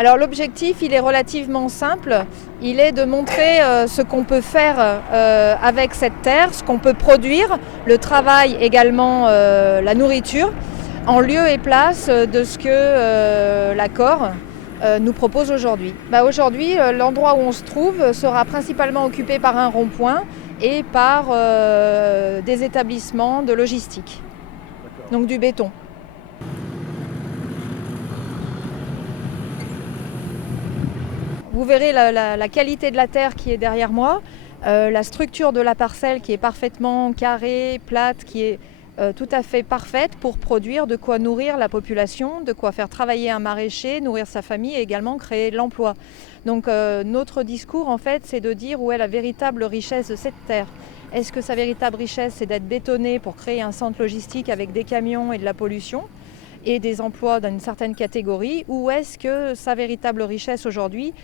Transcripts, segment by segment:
Alors l'objectif, il est relativement simple. Il est de montrer ce qu'on peut faire avec cette terre, ce qu'on peut produire, le travail également, la nourriture, en lieu et place de ce que l'accord nous propose aujourd'hui. Aujourd'hui, l'endroit où on se trouve sera principalement occupé par un rond-point et par des établissements de logistique, donc du béton. Vous verrez la qualité de la terre qui est derrière moi, la structure de la parcelle qui est parfaitement carrée, plate, qui est tout à fait parfaite pour produire de quoi nourrir la population, de quoi faire travailler un maraîcher, nourrir sa famille et également créer de l'emploi. Donc notre discours en fait c'est de dire où est la véritable richesse de cette terre. Est-ce que sa véritable richesse c'est d'être bétonnée pour créer un centre logistique avec des camions et de la pollution et des emplois d'une certaine catégorie, ou est-ce que sa véritable richesse aujourd'hui,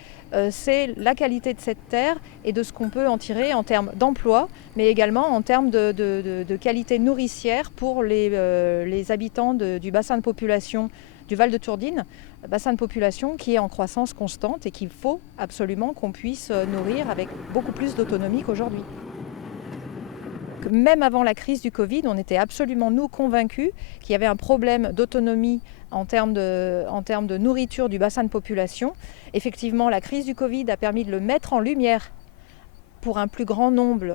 c'est la qualité de cette terre et de ce qu'on peut en tirer en termes d'emploi, mais également en termes de qualité nourricière pour les habitants du bassin de population du Val de Tourdine, bassin de population qui est en croissance constante et qu'il faut absolument qu'on puisse nourrir avec beaucoup plus d'autonomie qu'aujourd'hui. Même avant la crise du Covid, on était absolument nous convaincus qu'il y avait un problème d'autonomie en termes de nourriture du bassin de population. Effectivement, la crise du Covid a permis de le mettre en lumière pour un plus grand nombre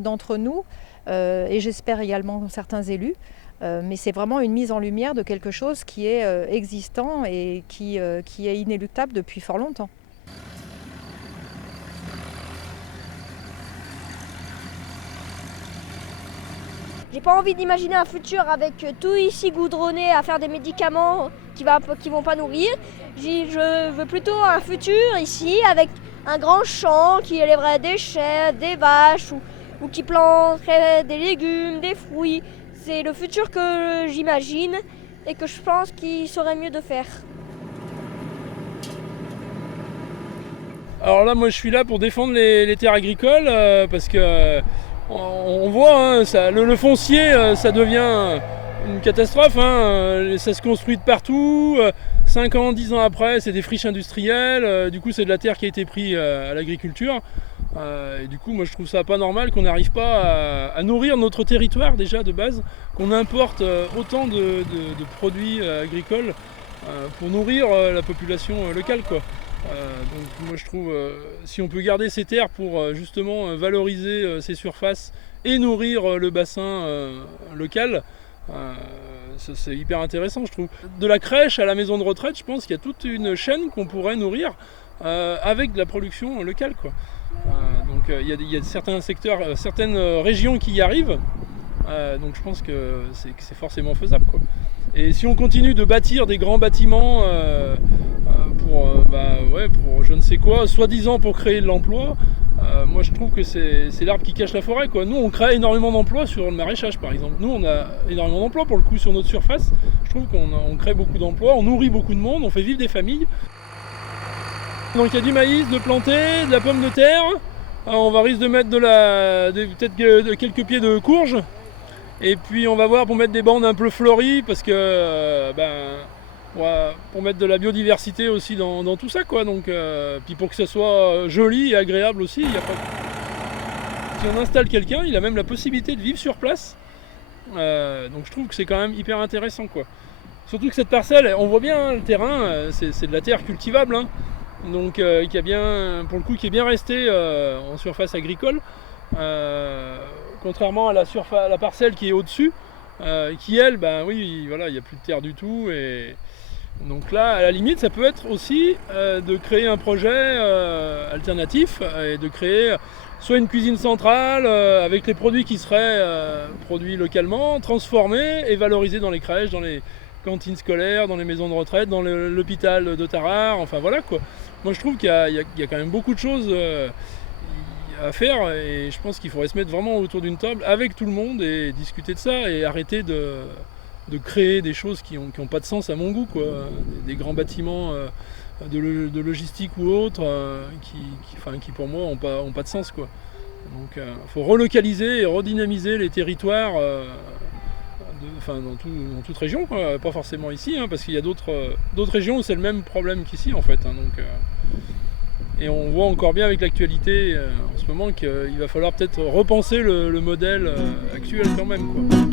d'entre nous, et j'espère également certains élus. Mais c'est vraiment une mise en lumière de quelque chose qui est existant et qui est inéluctable depuis fort longtemps. J'ai pas envie d'imaginer un futur avec tout ici goudronné à faire des médicaments qui vont pas nourrir. Je veux plutôt un futur ici avec un grand champ qui élèverait des chèvres, des vaches ou qui planterait des légumes, des fruits. C'est le futur que j'imagine et que je pense qu'il serait mieux de faire. Alors là, moi, je suis là pour défendre les terres agricoles parce que on voit, hein, le foncier, ça devient une catastrophe. Ça se construit de partout. 5 ans, 10 ans après, c'est des friches industrielles. Du coup, c'est de la terre qui a été prise à l'agriculture. Et du coup, moi, je trouve ça pas normal qu'on n'arrive pas à nourrir notre territoire déjà de base, qu'on importe autant de produits agricoles pour nourrir la population locale, quoi. Donc moi je trouve si on peut garder ces terres pour justement valoriser ces surfaces et nourrir le bassin local, c'est hyper intéressant je trouve. De la crèche à la maison de retraite, je pense qu'il y a toute une chaîne qu'on pourrait nourrir avec de la production locale, quoi. Donc il y a certains secteurs, certaines régions qui y arrivent, donc je pense que c'est forcément faisable, quoi. Et si on continue de bâtir des grands bâtiments pour je ne sais quoi, soi-disant pour créer de l'emploi, moi je trouve que c'est l'arbre qui cache la forêt, quoi. Nous on crée énormément d'emplois sur le maraîchage par exemple. Nous on a énormément d'emplois pour le coup sur notre surface. Je trouve qu'on crée beaucoup d'emplois, on nourrit beaucoup de monde, on fait vivre des familles. Donc il y a du maïs de planter, de la pomme de terre. On va risque de mettre peut-être quelques pieds de courge. Et puis on va voir pour mettre des bandes un peu fleuries parce que pour mettre de la biodiversité aussi dans tout ça, quoi. Donc puis pour que ça soit joli et agréable aussi, si on installe quelqu'un, il a même la possibilité de vivre sur place. Donc je trouve que c'est quand même hyper intéressant, quoi. Surtout que cette parcelle, on voit bien le terrain, c'est de la terre cultivable, hein. Donc qui a bien, pour le coup, qui est bien resté en surface agricole. Contrairement à la parcelle qui est au-dessus, qui elle, il n'y a plus de terre du tout. Et donc là, à la limite, ça peut être aussi de créer un projet alternatif et de créer soit une cuisine centrale avec les produits qui seraient produits localement, transformés et valorisés dans les crèches, dans les cantines scolaires, dans les maisons de retraite, dans l'hôpital de Tarare, enfin voilà, quoi. Moi je trouve qu'il y a quand même beaucoup de choses à faire et je pense qu'il faudrait se mettre vraiment autour d'une table avec tout le monde et discuter de ça et arrêter de créer des choses qui ont pas de sens à mon goût, quoi. Des grands bâtiments de logistique ou autres qui pour moi ont pas de sens, quoi. Donc il faut relocaliser et redynamiser les territoires dans toute région, quoi. Pas forcément ici, hein, parce qu'il y a d'autres régions où c'est le même problème qu'ici en fait. Hein, et on voit encore bien avec l'actualité en ce moment qu'il va falloir peut-être repenser le modèle actuel quand même, quoi.